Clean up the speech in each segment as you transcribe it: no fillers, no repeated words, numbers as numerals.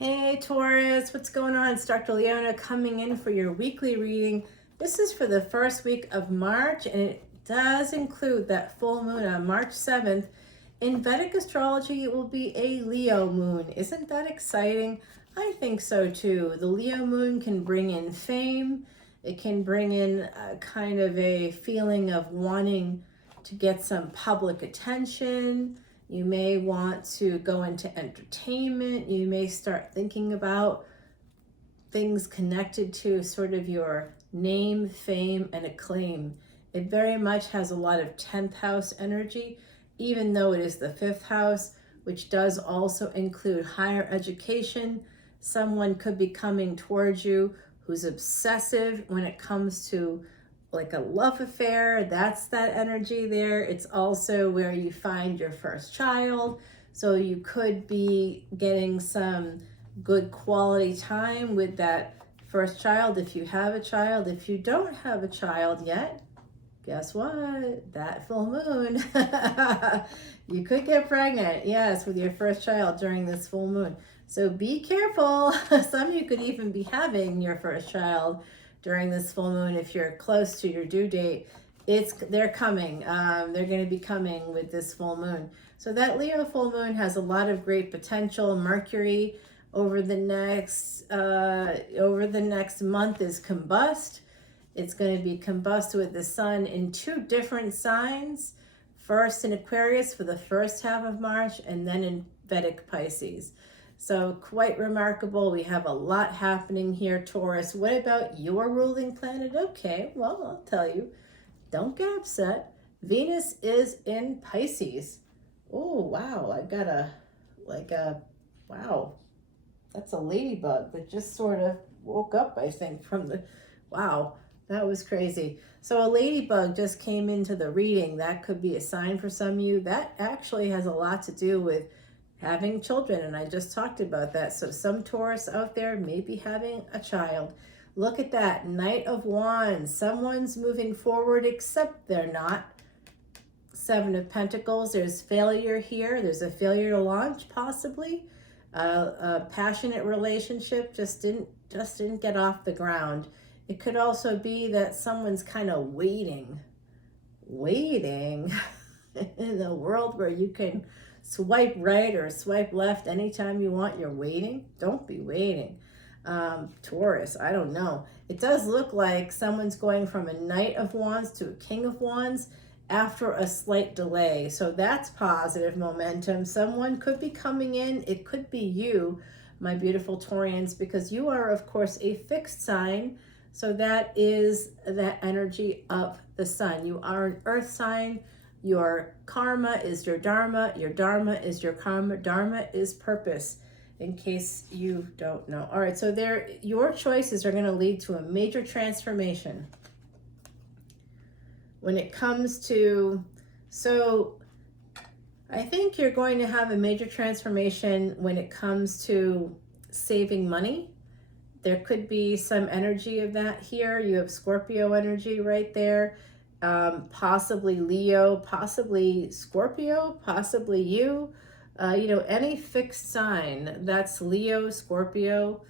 Hey Taurus, what's going on? It's Dr. Leona coming in for your weekly reading. This is for the first week of March, and it does include that full moon on March 7th. In Vedic Astrology, it will be a Leo moon. Isn't that exciting? I think so too. The Leo moon can bring in fame. It can bring in a kind of a feeling of wanting to get some public attention. You may want to go into entertainment. You may start thinking about things connected to sort of your name, fame, and acclaim. It very much has a lot of 10th house energy, even though it is the 5th house, which does also include higher education. Someone could be coming towards you who's obsessive when it comes to like a love affair. That's that energy there. It's also where you find your first child. So you could be getting some good quality time with that first child if you have a child. If you don't have a child yet, guess what? That full moon, you could get pregnant, yes, with your first child during this full moon. So be careful. Some of you could even be having your first child during this full moon if you're close to your due date. They're coming. They're going to be coming with this full moon. So that Leo full moon has a lot of great potential. Mercury over the next month is combust. It's going to be combust with the sun in 2 different signs. First in Aquarius for the first half of March, and then in Vedic Pisces. So quite remarkable. We have a lot happening here, Taurus. What about your ruling planet? Okay, well, I'll tell you. Don't get upset. Venus is in Pisces. Oh, wow. I got wow. That's a ladybug that just sort of woke up, I think, from the, wow, that was crazy. So a ladybug just came into the reading. That could be a sign for some of you. That actually has a lot to do with having children, and I just talked about that. So some Taurus out there may be having a child. Look at that, Knight of Wands. Someone's moving forward, except they're not. 7 of Pentacles. There's failure here. There's a failure to launch, possibly. A passionate relationship just didn't get off the ground. It could also be that someone's kind of waiting in a world where you can swipe right or swipe left anytime you want. You're waiting. Don't be waiting. Taurus, I don't know. It does look like someone's going from a Knight of Wands to a King of Wands after a slight delay. So that's positive momentum. Someone could be coming in. It could be you, my beautiful Taurians, because you are, of course, a fixed sign. So that is that energy of the sun. You are an earth sign. Your karma is your dharma is your karma, dharma is purpose, in case you don't know. All right, so your choices are going to lead to a major transformation when it comes to, so I think you're going to have a major transformation when it comes to saving money. There could be some energy of that here. You have Scorpio energy right there. Possibly Leo, possibly Scorpio, possibly you. Any fixed sign. That's Leo, Scorpio,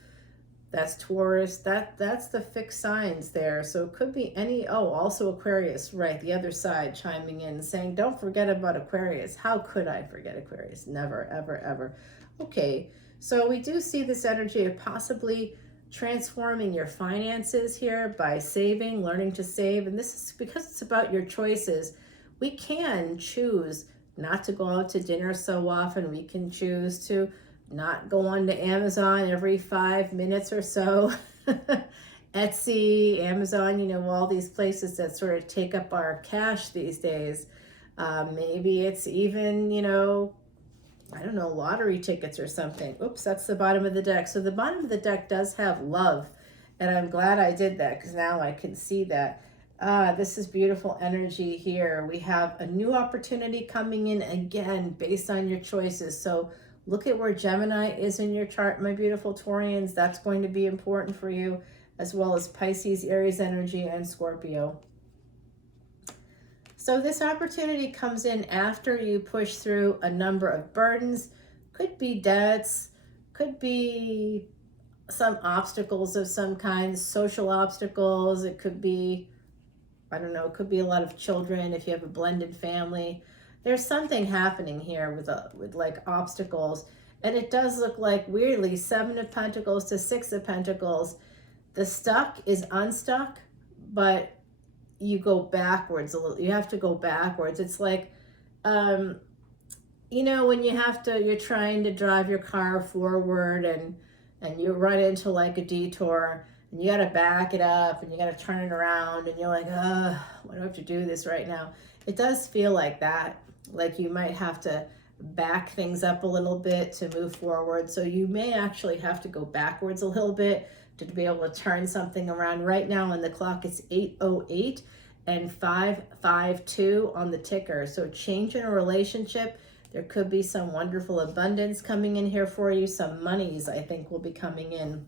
that's Taurus. That's the fixed signs there. So it could be any, also Aquarius, right, the other side chiming in saying, don't forget about Aquarius. How could I forget Aquarius? Never, ever, ever. Okay, so we do see this energy of possibly transforming your finances here by saving, learning to save. And this is because it's about your choices. We can choose not to go out to dinner so often. We can choose to not go on to Amazon every 5 minutes or so. Etsy, Amazon, all these places that sort of take up our cash these days. Maybe it's even, I don't know, lottery tickets or something. Oops, that's the bottom of the deck. So the bottom of the deck does have love. And I'm glad I did that because now I can see that. This is beautiful energy here. We have a new opportunity coming in again based on your choices. So look at where Gemini is in your chart, my beautiful Taurians. That's going to be important for you, as well as Pisces, Aries energy, and Scorpio. So this opportunity comes in after you push through a number of burdens. Could be debts, Could be some obstacles of some kind, social obstacles. It could be, I don't know, it could be a lot of children if you have a blended family. There's something happening here with like obstacles. And it does look like, weirdly, 7 of Pentacles to 6 of Pentacles. The stuck is unstuck, but you go backwards a little. You have to go backwards. It's like, you know, when you're trying to drive your car forward and you run into like a detour and you got to back it up and you got to turn it around and you're like, why do I have to do this right now? It does feel like that. Like you might have to back things up a little bit to move forward. So you may actually have to go backwards a little bit to be able to turn something around. Right now on the clock, it's 8:08 and 5:52 on the ticker. So change in a relationship. There could be some wonderful abundance coming in here for you. Some monies, I think, will be coming in.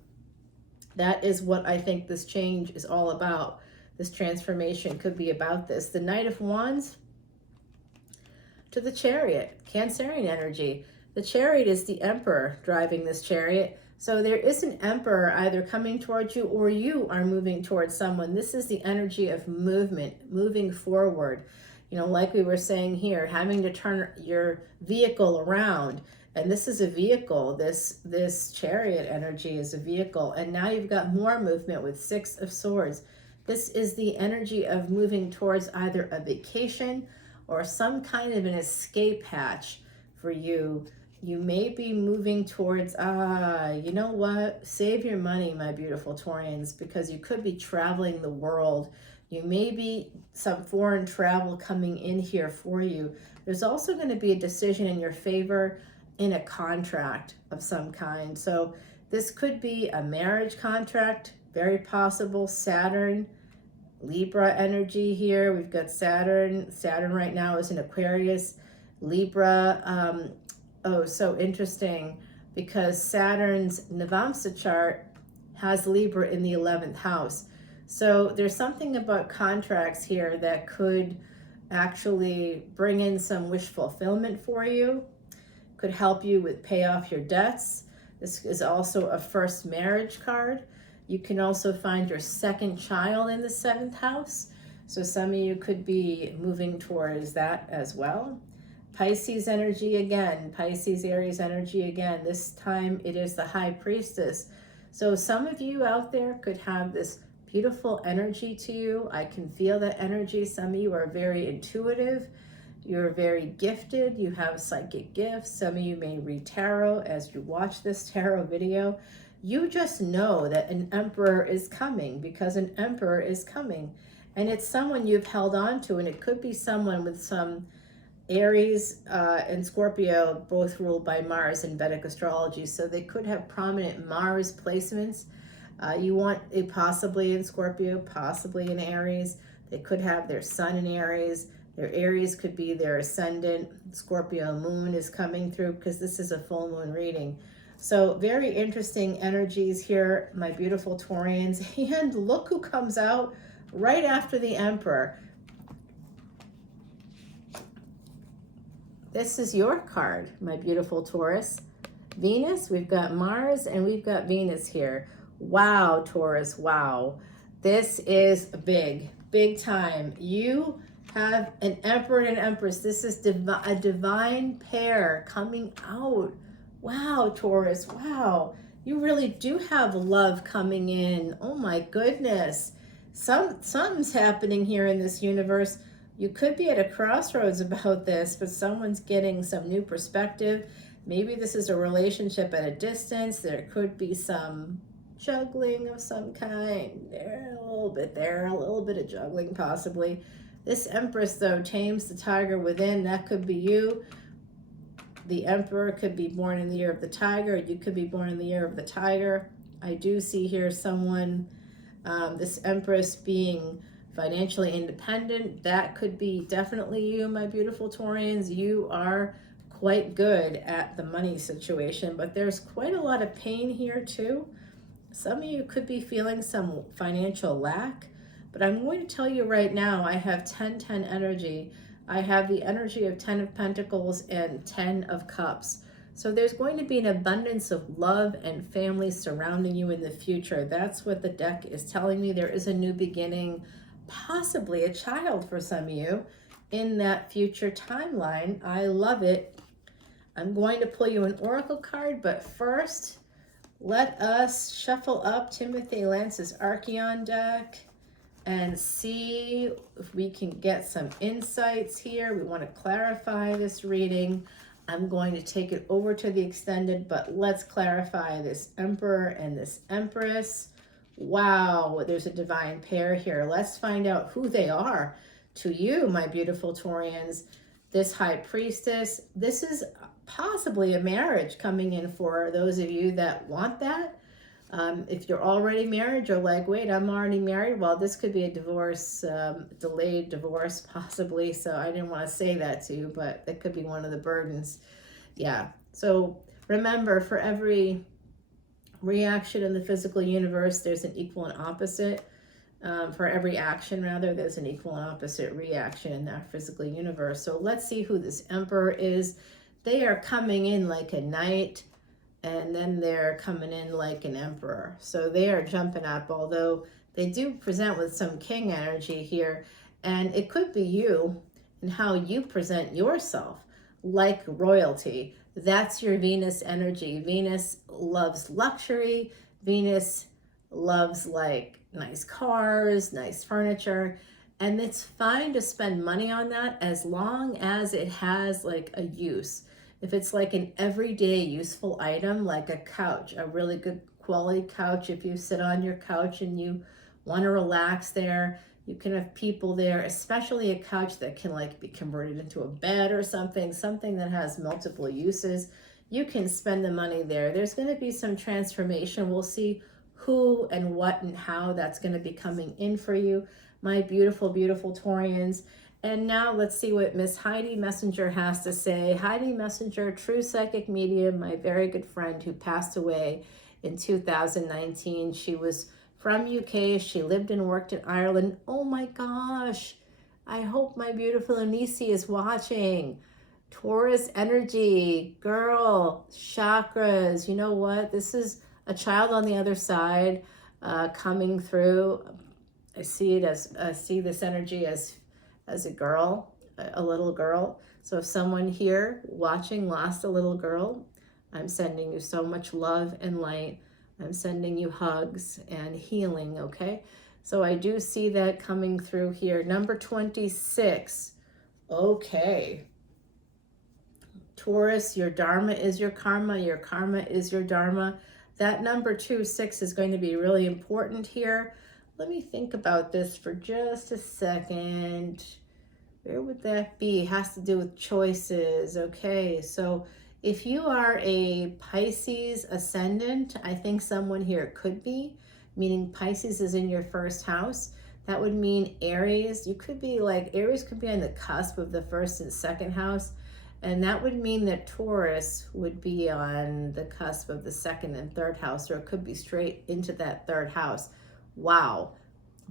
That is what I think this change is all about. This transformation could be about this. The Knight of Wands to the Chariot, Cancerian energy. The Chariot is the Emperor driving this chariot. So there is an Emperor either coming towards you or you are moving towards someone. This is the energy of movement, moving forward. You know, like we were saying here, having to turn your vehicle around. And this is a vehicle. This chariot energy is a vehicle. And now you've got more movement with 6 of Swords. This is the energy of moving towards either a vacation or some kind of an escape hatch for you. You may be moving towards, you know what? Save your money, my beautiful Taurians, because you could be traveling the world. You may be some foreign travel coming in here for you. There's also going to be a decision in your favor in a contract of some kind. So this could be a marriage contract, very possible. Saturn, Libra energy here. We've got Saturn. Saturn right now is in Aquarius. Libra, oh, so interesting because Saturn's Navamsa chart has Libra in the 11th house. So there's something about contracts here that could actually bring in some wish fulfillment for you, could help you with pay off your debts. This is also a first marriage card. You can also find your second child in the 7th house. So some of you could be moving towards that as well. Pisces energy again, Pisces, Aries energy again. This time it is the High Priestess. So some of you out there could have this beautiful energy to you. I can feel that energy. Some of you are very intuitive. You're very gifted. You have psychic gifts. Some of you may read tarot as you watch this tarot video. You just know that an emperor is coming because an emperor is coming. And it's someone you've held on to, and it could be someone with some Aries and Scorpio, both ruled by Mars in Vedic astrology. So they could have prominent Mars placements. You want it possibly in Scorpio, possibly in Aries. They could have their sun in Aries. Their Aries could be their ascendant. Scorpio moon is coming through because this is a full moon reading. So very interesting energies here, my beautiful Taurians. And look who comes out right after the Emperor. This is your card, my beautiful Taurus. Venus, we've got Mars and we've got Venus here. Wow, Taurus, wow. This is big, big time. You have an Emperor and an Empress. This is a divine pair coming out. Wow, Taurus, wow. You really do have love coming in. Oh my goodness. Something's happening here in this universe. You could be at a crossroads about this, but someone's getting some new perspective. Maybe this is a relationship at a distance. There could be some juggling of some kind. There, a little bit of juggling possibly. This Empress, though, tames the tiger within. That could be you. The Emperor could be born in the year of the tiger. You could be born in the year of the tiger. I do see here someone, this Empress being financially independent. That could be definitely you, my beautiful Taurians. You are quite good at the money situation, but there's quite a lot of pain here too. Some of you could be feeling some financial lack, but I'm going to tell you right now, I have 10-10 energy. I have the energy of 10 of Pentacles and 10 of Cups. So there's going to be an abundance of love and family surrounding you in the future. That's what the deck is telling me. There is a new beginning, possibly a child for some of you in that future timeline. I love it. I'm going to pull you an oracle card, but first, let us shuffle up Timothy Lance's Archeon deck and see if we can get some insights here. We want to clarify this reading. I'm going to take it over to the extended, but let's clarify this Emperor and this Empress. Wow, there's a divine pair here. Let's find out who they are to you, my beautiful Taurians. This High Priestess, this is possibly a marriage coming in for those of you that want that. If you're already married, you're like, wait, I'm already married. Well, this could be a divorce, delayed divorce possibly. So I didn't want to say that to you, but that could be one of the burdens. Yeah. So remember, for every reaction in the physical universe, there's an equal and opposite. For every action, rather, there's an equal and opposite reaction in that physical universe. So let's see who this Emperor is. They are coming in like a knight, and then they're coming in like an emperor. So they are jumping up, although they do present with some king energy here. And it could be you and how you present yourself like royalty. That's your Venus energy. Venus loves luxury. Venus loves like nice cars, nice furniture. And it's fine to spend money on that as long as it has like a use. If it's like an everyday useful item, like a couch, a really good quality couch, if you sit on your couch and you want to relax there, you can have people there, especially a couch that can like be converted into a bed or something that has multiple uses. You can spend the money there. There's going to be some transformation. We'll see who and what and how that's going to be coming in for you, my beautiful, beautiful Taurians. And now let's see what Miss Heidi Messenger has to say. Heidi Messenger, true psychic medium, my very good friend who passed away in 2019. She was from UK. She lived and worked in Ireland. Oh my gosh. I hope my beautiful Anisi is watching. Taurus energy, girl, chakras. You know what? This is a child on the other side coming through. I see this energy as a girl, a little girl. So if someone here watching lost a little girl, I'm sending you so much love and light. I'm sending you hugs and healing, okay? So I do see that coming through here. Number 26, okay. Taurus, your dharma is your karma is your dharma. That number 26 is going to be really important here. Let me think about this for just a second. Where would that be? It has to do with choices. Okay, so if you are a Pisces ascendant, I think someone here could be, meaning Pisces is in your first house. That would mean Aries. You could be like, Aries could be on the cusp of the first and second house. And that would mean that Taurus would be on the cusp of the second and third house, or it could be straight into that third house. Wow,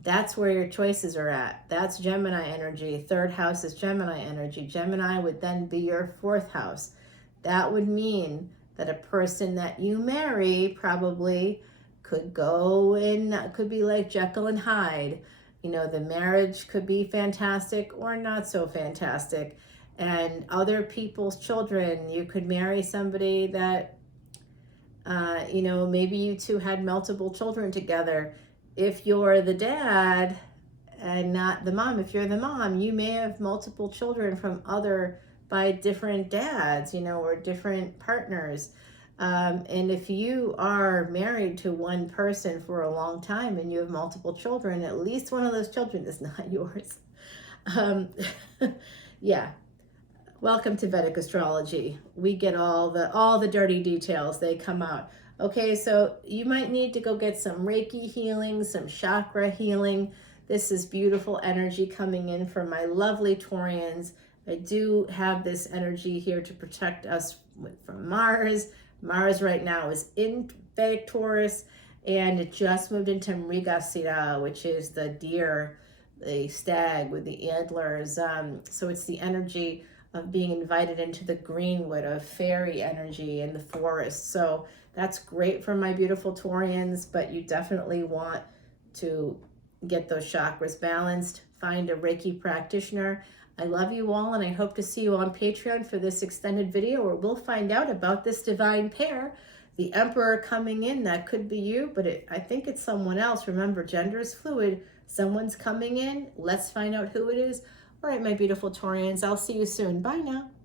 that's where your choices are at. That's Gemini energy. Third house is Gemini energy. Gemini would then be your fourth house. That would mean that a person that you marry probably could go in, could be like Jekyll and Hyde. You know, the marriage could be fantastic or not so fantastic. And other people's children, you could marry somebody that, you know, maybe you two had multiple children together. If you're the dad and not the mom, if you're the mom, you may have multiple children from by different dads, you know, or different partners. And if you are married to one person for a long time and you have multiple children, at least one of those children is not yours. Yeah. Welcome to Vedic Astrology. We get all the dirty details. They come out. Okay, so you might need to go get some Reiki healing, some chakra healing. This is beautiful energy coming in from my lovely Taurians. I do have this energy here to protect us from Mars. Mars right now is in Vedic Taurus, and it just moved into Mrigasira, which is the deer, the stag with the antlers. So it's the energy of being invited into the greenwood of fairy energy in the forest. So that's great for my beautiful Taurians, but you definitely want to get those chakras balanced. Find a Reiki practitioner. I love you all, and I hope to see you on Patreon for this extended video where we'll find out about this divine pair. The Emperor coming in, that could be you, but I think it's someone else. Remember, gender is fluid. Someone's coming in. Let's find out who it is. All right, my beautiful Taurians, I'll see you soon. Bye now.